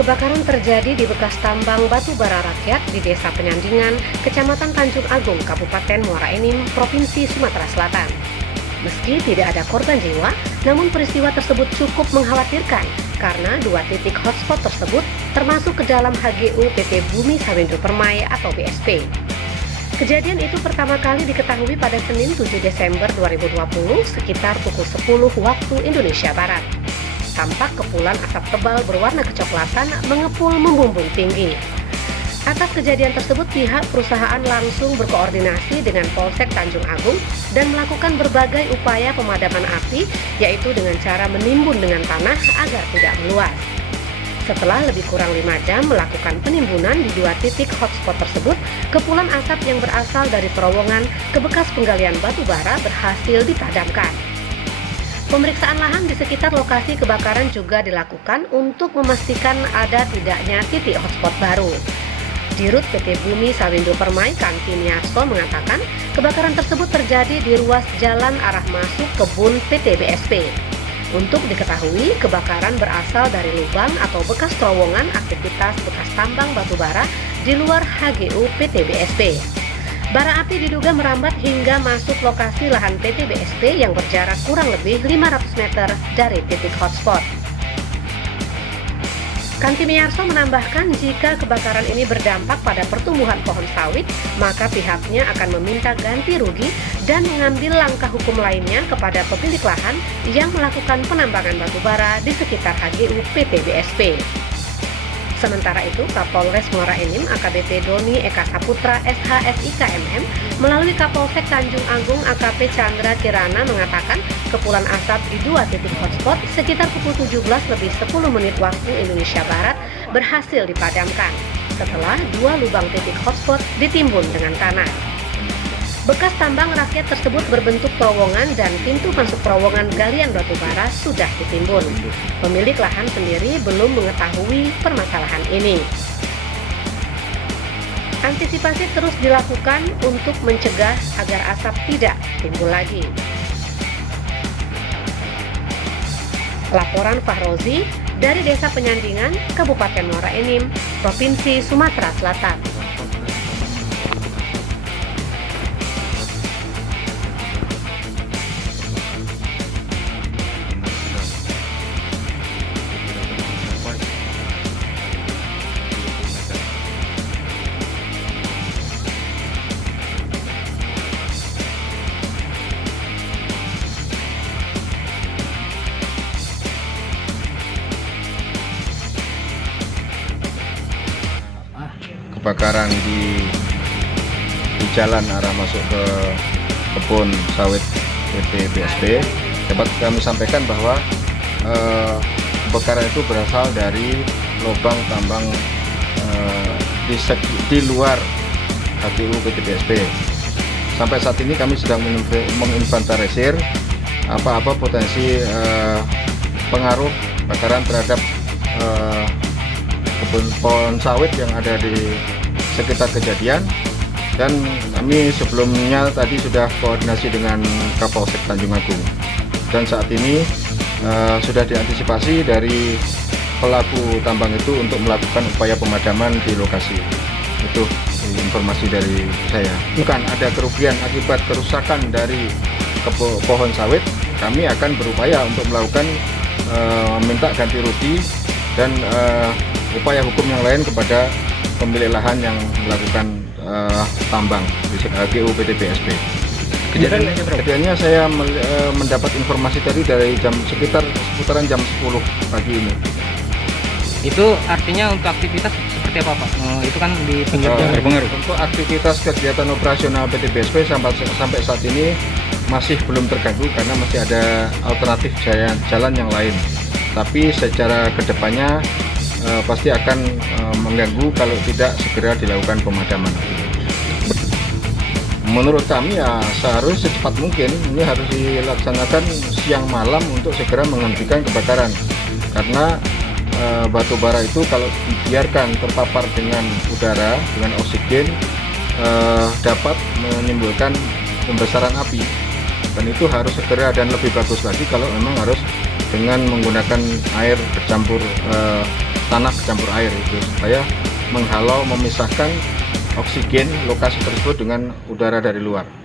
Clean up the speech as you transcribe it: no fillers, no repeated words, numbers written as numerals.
Kebakaran terjadi di bekas tambang batu bara rakyat di Desa Penyandingan, Kecamatan Tanjung Agung, Kabupaten Muara Enim, Provinsi Sumatera Selatan. Meski tidak ada korban jiwa, namun peristiwa tersebut cukup mengkhawatirkan karena dua titik hotspot tersebut termasuk ke dalam HGU PT Bumi Sawindo Permai atau BSP. Kejadian itu pertama kali diketahui pada Senin 7 Desember 2020 sekitar pukul 10 waktu Indonesia Barat. Tampak kepulan asap tebal berwarna kecoklatan mengepul membumbung tinggi. Atas kejadian tersebut, pihak perusahaan langsung berkoordinasi dengan Polsek Tanjung Agung dan melakukan berbagai upaya pemadaman api, yaitu dengan cara menimbun dengan tanah agar tidak meluas. Setelah lebih kurang 5 jam melakukan penimbunan di dua titik hotspot tersebut, kepulan asap yang berasal dari terowongan ke bekas penggalian batu bara berhasil dipadamkan. Pemeriksaan lahan di sekitar lokasi kebakaran juga dilakukan untuk memastikan ada tidaknya titik hotspot baru. Dirut PT Bumi Sawindo Permai, Kanti Miarso mengatakan kebakaran tersebut terjadi di ruas jalan arah masuk kebun PT BSP. Untuk diketahui, kebakaran berasal dari lubang atau bekas terowongan aktivitas bekas tambang batu bara di luar HGU PT BSP. Bara api diduga merambat hingga masuk lokasi lahan PT BSP yang berjarak kurang lebih 500 meter dari titik hotspot. Kanti Miarso menambahkan jika kebakaran ini berdampak pada pertumbuhan pohon sawit, maka pihaknya akan meminta ganti rugi dan mengambil langkah hukum lainnya kepada pemilik lahan yang melakukan penambangan batu bara di sekitar HGU PT BSP. Sementara itu, Kapolres Muara Enim AKBP Doni Eka Saputra SHSIK MM melalui Kapolsek Tanjung Agung AKP Chandra Kirana mengatakan kepulan asap di dua titik hotspot sekitar pukul 17:10 waktu Indonesia Barat berhasil dipadamkan setelah dua lubang titik hotspot ditimbun dengan tanah. Bekas tambang rakyat tersebut berbentuk terowongan dan pintu masuk terowongan galian batu bara sudah ditimbun. Pemilik lahan sendiri belum mengetahui permasalahan ini. Antisipasi terus dilakukan untuk mencegah agar asap tidak timbul lagi. Laporan Fahrozi dari Desa Penyandingan, Kabupaten Muara Enim, Provinsi Sumatera Selatan. Kebakaran di jalan arah masuk ke kebun sawit PT BSP, dapat kami sampaikan bahwa kebakaran itu berasal dari lubang tambang di luar HGU PT BSP. Sampai saat ini kami sedang menginventarisir apa potensi pengaruh kebakaran terhadap kebun pohon sawit yang ada di sekitar kejadian, dan kami sebelumnya tadi sudah koordinasi dengan Kapolsek Tanjung Agung, dan saat ini sudah diantisipasi dari pelaku tambang itu untuk melakukan upaya pemadaman di lokasi. Itu informasi dari saya. Bukan ada kerugian akibat kerusakan dari pohon sawit, kami akan berupaya untuk melakukan minta ganti rugi dan upaya hukum yang lain kepada pemilik lahan yang melakukan tambang di HGU PT BSP. Kejadiannya saya mendapat informasi tadi dari seputaran jam 10 pagi ini. Itu artinya untuk aktivitas seperti apa, Pak? Itu kan di pinggir jalan berpengaruh. Untuk aktivitas kegiatan operasional PT BSP sampai saat ini masih belum terganggu karena masih ada alternatif jalan yang lain. Tapi secara kedepannya pasti akan mengganggu kalau tidak segera dilakukan pemadaman. Menurut kami ya seharusnya secepat mungkin ini harus dilaksanakan siang malam untuk segera menghentikan kebakaran, karena batu bara itu kalau dibiarkan terpapar dengan udara, dengan oksigen, dapat menimbulkan pembesaran api, dan itu harus segera, dan lebih bagus lagi kalau memang harus dengan menggunakan air bercampur tanah kecampur air itu, supaya menghalau, memisahkan oksigen lokasi tersebut dengan udara dari luar.